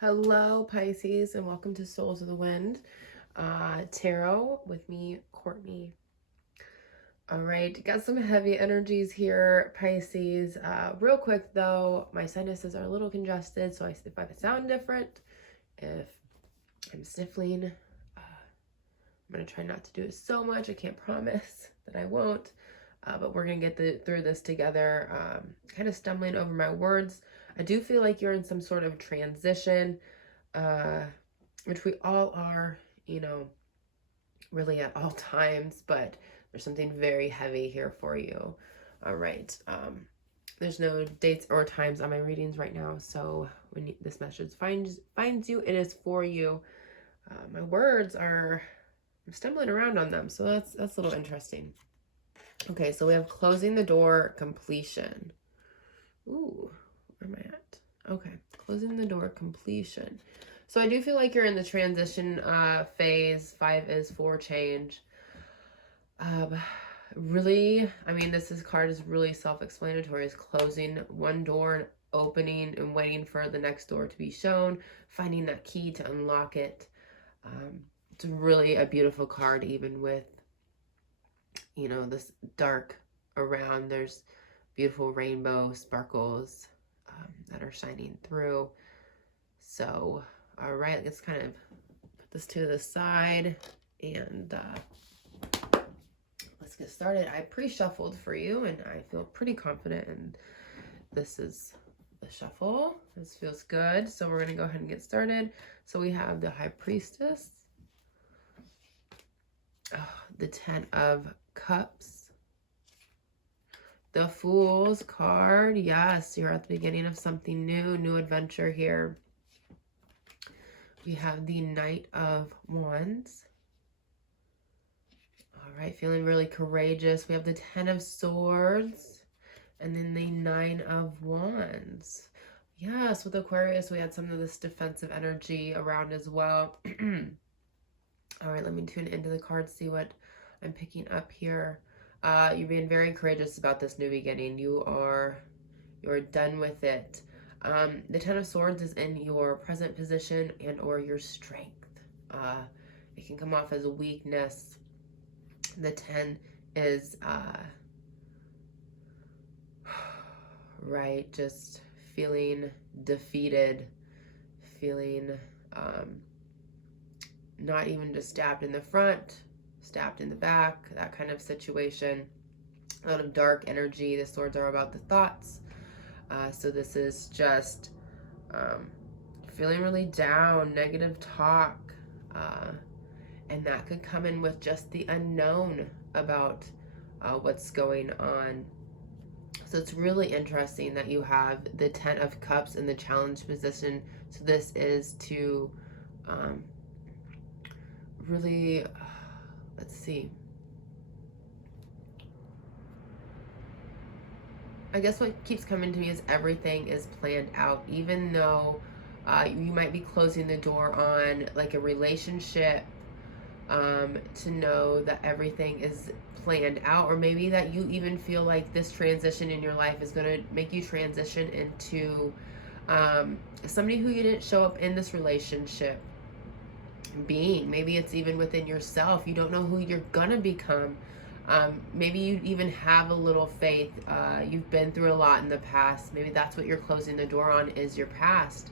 Hello, Pisces, and welcome to Souls of the Wind Tarot with me, Courtney. All right, got some heavy energies here, Pisces. Real quick though, my sinuses are a little congested, so if I sound different, if I'm sniffling, I'm gonna try not to do it so much. I can't promise that I won't, but we're gonna get through this together. Kind of stumbling over my words. I do feel like you're in some sort of transition. Which we all are, really at all times, but there's something very heavy here for you. All right. There's no dates or times on my readings right now, so when this message finds you, it is for you. My words are, I'm stumbling around on them, so that's a little interesting. Okay, so we have closing the door, completion. Ooh, where am I at? Okay, closing the door, completion. So I do feel like you're in the transition phase. 5 is for change. Really, I mean, this card is really self-explanatory. It's closing one door and opening and waiting for the next door to be shown, finding that key to unlock it. It's really a beautiful card, even with, this dark around. There's beautiful rainbow sparkles that are shining through. So, all right, let's kind of put this to the side and let's get started. I pre-shuffled for you and I feel pretty confident, and this is the shuffle. This feels good. So we're going to go ahead and get started. So we have the High Priestess, the 10 of Cups, the Fool's card. Yes, you're at the beginning of something new adventure here. We have the Knight of Wands. All right, feeling really courageous. We have the 10 of Swords and then the 9 of Wands. Yes, with Aquarius, we had some of this defensive energy around as well. All right, let me tune into the cards, see what I'm picking up here. You're being very courageous about this new beginning. You're done with it. The 10 of Swords is in your present position and or your strength. It can come off as a weakness. The 10 is, right, just feeling defeated, feeling not even just stabbed in the front, stabbed in the back, that kind of situation. A lot of dark energy. The swords are about the thoughts. So this is just feeling really down, negative talk, and that could come in with just the unknown about what's going on. So it's really interesting that you have the 10 of Cups in the challenge position. So this is to really, let's see. I guess what keeps coming to me is everything is planned out, even though you might be closing the door on like a relationship, to know that everything is planned out, or maybe that you even feel like this transition in your life is going to make you transition into somebody who you didn't show up in this relationship being. Maybe it's even within yourself. You don't know who you're going to become. Maybe you even have a little faith. You've been through a lot in the past. Maybe that's what you're closing the door on, is your past.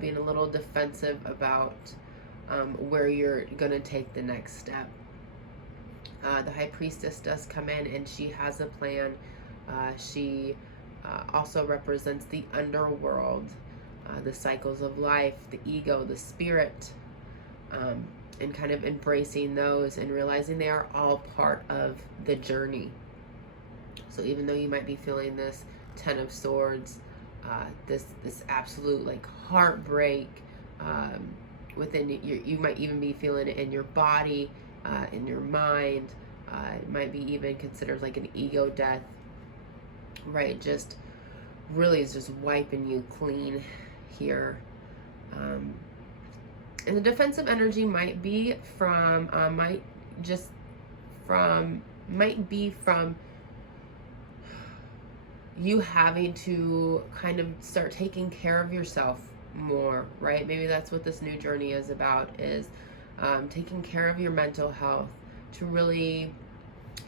Being a little defensive about where you're going to take the next step. The High Priestess does come in and she has a plan. She also represents the underworld, the cycles of life, the ego, the spirit, and kind of embracing those and realizing they are all part of the journey. So even though you might be feeling this 10 of Swords, this absolute like heartbreak within you might even be feeling it in your body, in your mind. It might be even considered like an ego death, right? Just really is just wiping you clean here. And the defensive energy might be from you having to kind of start taking care of yourself more, right? Maybe that's what this new journey is about, is taking care of your mental health, to really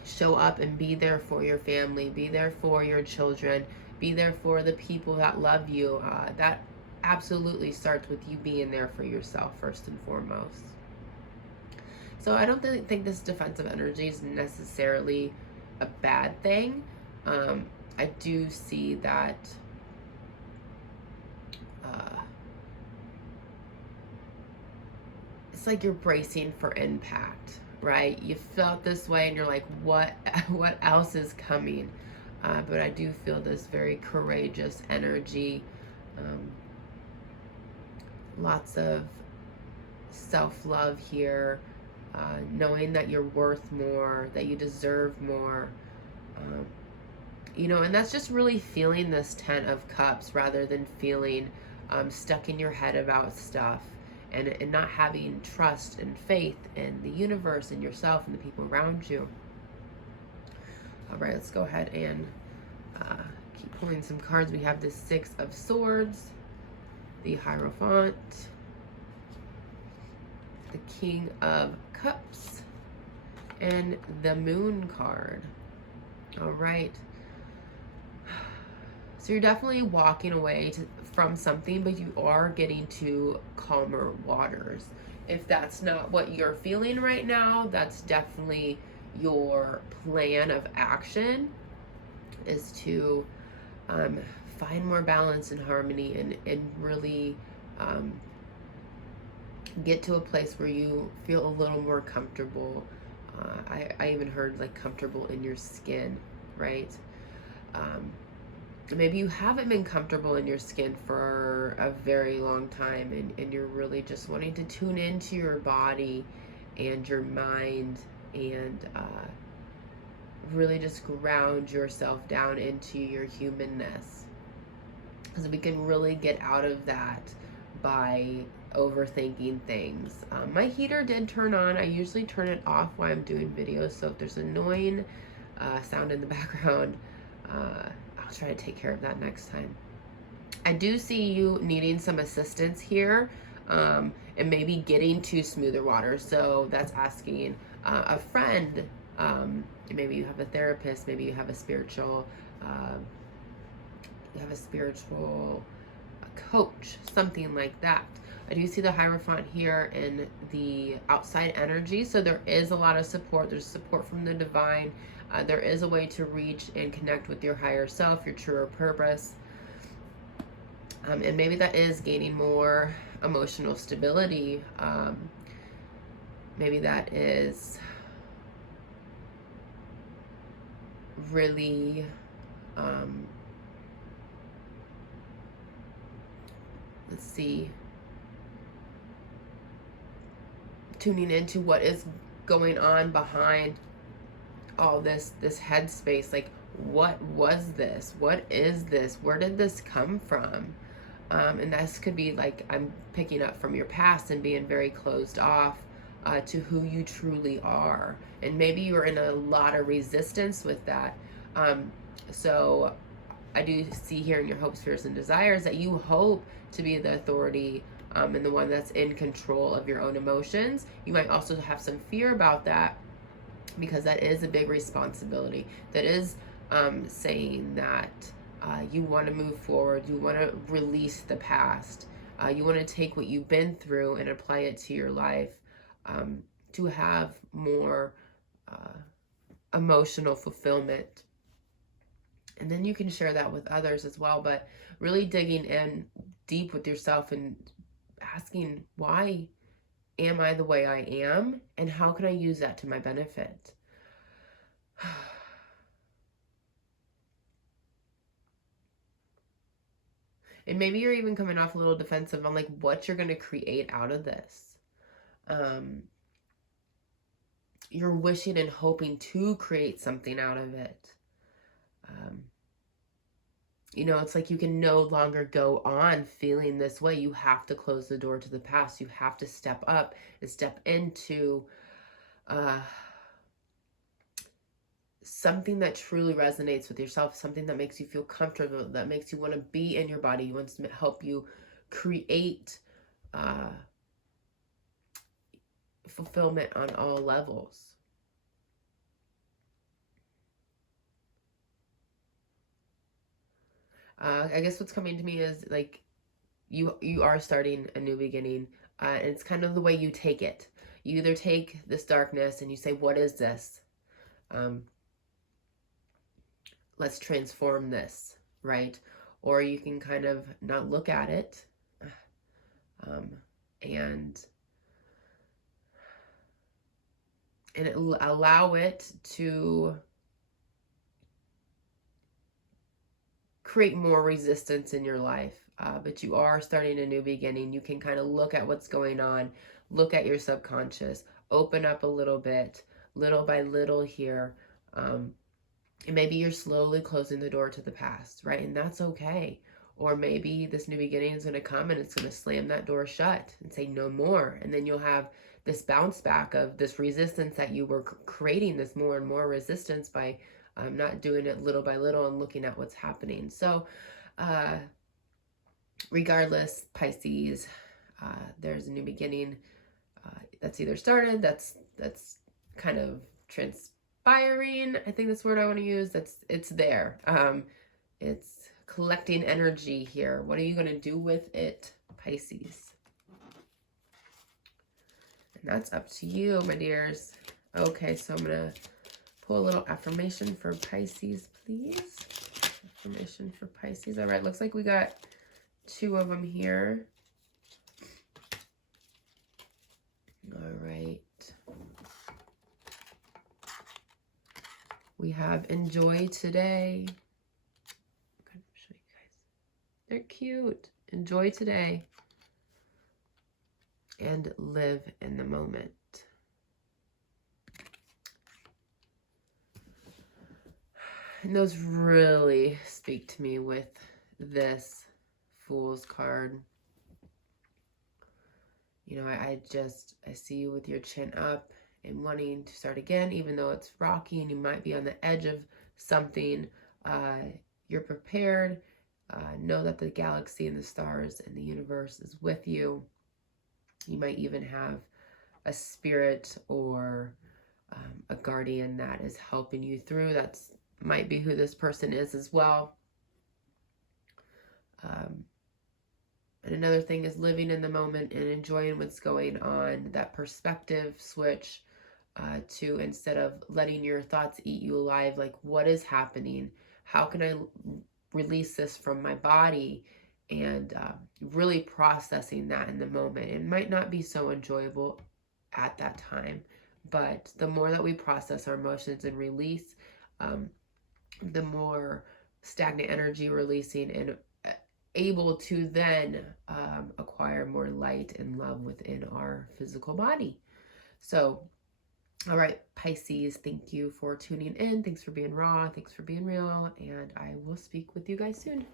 show up and be there for your family, be there for your children, be there for the people that love you. That absolutely starts with you being there for yourself first and foremost. So I don't think this defensive energy is necessarily a bad thing. I do see that it's like you're bracing for impact, right? You felt this way and you're like, what else is coming? But I do feel this very courageous energy. Lots of self-love here, knowing that you're worth more, that you deserve more. You know, and that's just really feeling this 10 of Cups rather than feeling stuck in your head about stuff, and not having trust and faith in the universe and yourself and the people around you. All right, let's go ahead and keep pulling some cards. We have the 6 of Swords, the Hierophant, the King of Cups, and the Moon card. All right. So you're definitely walking away from something, but you are getting to calmer waters. If that's not what you're feeling right now, that's definitely your plan of action, is to find more balance and harmony, and really get to a place where you feel a little more comfortable. I even heard like comfortable in your skin, right? Maybe you haven't been comfortable in your skin for a very long time, and you're really just wanting to tune into your body and your mind, and really just ground yourself down into your humanness, because we can really get out of that by overthinking things. My heater did turn on. I usually turn it off while I'm doing videos, so if there's annoying sound in the background, I'll try to take care of that next time. I do see you needing some assistance here, and maybe getting to smoother water. So that's asking a friend, maybe you have a therapist, maybe you have a spiritual coach, something like that. I do see the Hierophant here in the outside energy, so there is a lot of support. There's support from the divine. There is a way to reach and connect with your higher self, your truer purpose. And maybe that is gaining more emotional stability. Maybe that is really let's see, tuning into what is going on behind all this headspace. Like, what was this? What is this? Where did this come from? And this could be like, I'm picking up from your past and being very closed off to who you truly are. And maybe you're in a lot of resistance with that. So I do see here in your hopes, fears, and desires that you hope to be the authority and the one that's in control of your own emotions. You might also have some fear about that, because that is a big responsibility. That is saying that you want to move forward, you want to release the past, you want to take what you've been through and apply it to your life, to have more emotional fulfillment. And then you can share that with others as well, but really digging in deep with yourself and asking, why am I the way I am, and how can I use that to my benefit? And maybe you're even coming off a little defensive on like what you're going to create out of this. You're wishing and hoping to create something out of it. You know, it's like you can no longer go on feeling this way. You have to close the door to the past. You have to step up and step into something that truly resonates with yourself, something that makes you feel comfortable, that makes you want to be in your body, wants to help you create fulfillment on all levels. I guess what's coming to me is like you are starting a new beginning, and it's kind of the way you take it. You either take this darkness and you say, what is this? Let's transform this, right? Or you can kind of not look at it and allow it to create more resistance in your life. But you are starting a new beginning. You can kind of look at what's going on, look at your subconscious, open up a little bit, little by little here. And maybe you're slowly closing the door to the past, right? And that's okay. Or maybe this new beginning is going to come and it's going to slam that door shut and say no more. And then you'll have this bounce back of this resistance that you were creating, this more and more resistance by not doing it little by little and looking at what's happening. So regardless, Pisces, there's a new beginning that's either started, that's kind of transpiring. I think that's the word I want to use. It's there. It's collecting energy here. What are you going to do with it, Pisces? And that's up to you, my dears. Okay, so I'm going to pull a little affirmation for Pisces, please. Affirmation for Pisces. All right, looks like we got 2 of them here. All right. We have enjoy today. I'm going to show you guys. They're cute. Enjoy today. And live in the moment. And those really speak to me with this Fool's card. You know, I see you with your chin up and wanting to start again, even though it's rocky and you might be on the edge of something. You're prepared. Know that the galaxy and the stars and the universe is with you. You might even have a spirit or a guardian that is helping you through. That's might be who this person is as well. And another thing is living in the moment and enjoying what's going on. That perspective switch to, instead of letting your thoughts eat you alive, like what is happening? How can I release this from my body? And really processing that in the moment. It might not be so enjoyable at that time, but the more that we process our emotions and release, the more stagnant energy releasing and able to then acquire more light and love within our physical body. So, all right, Pisces, thank you for tuning in. Thanks for being raw. Thanks for being real. And I will speak with you guys soon.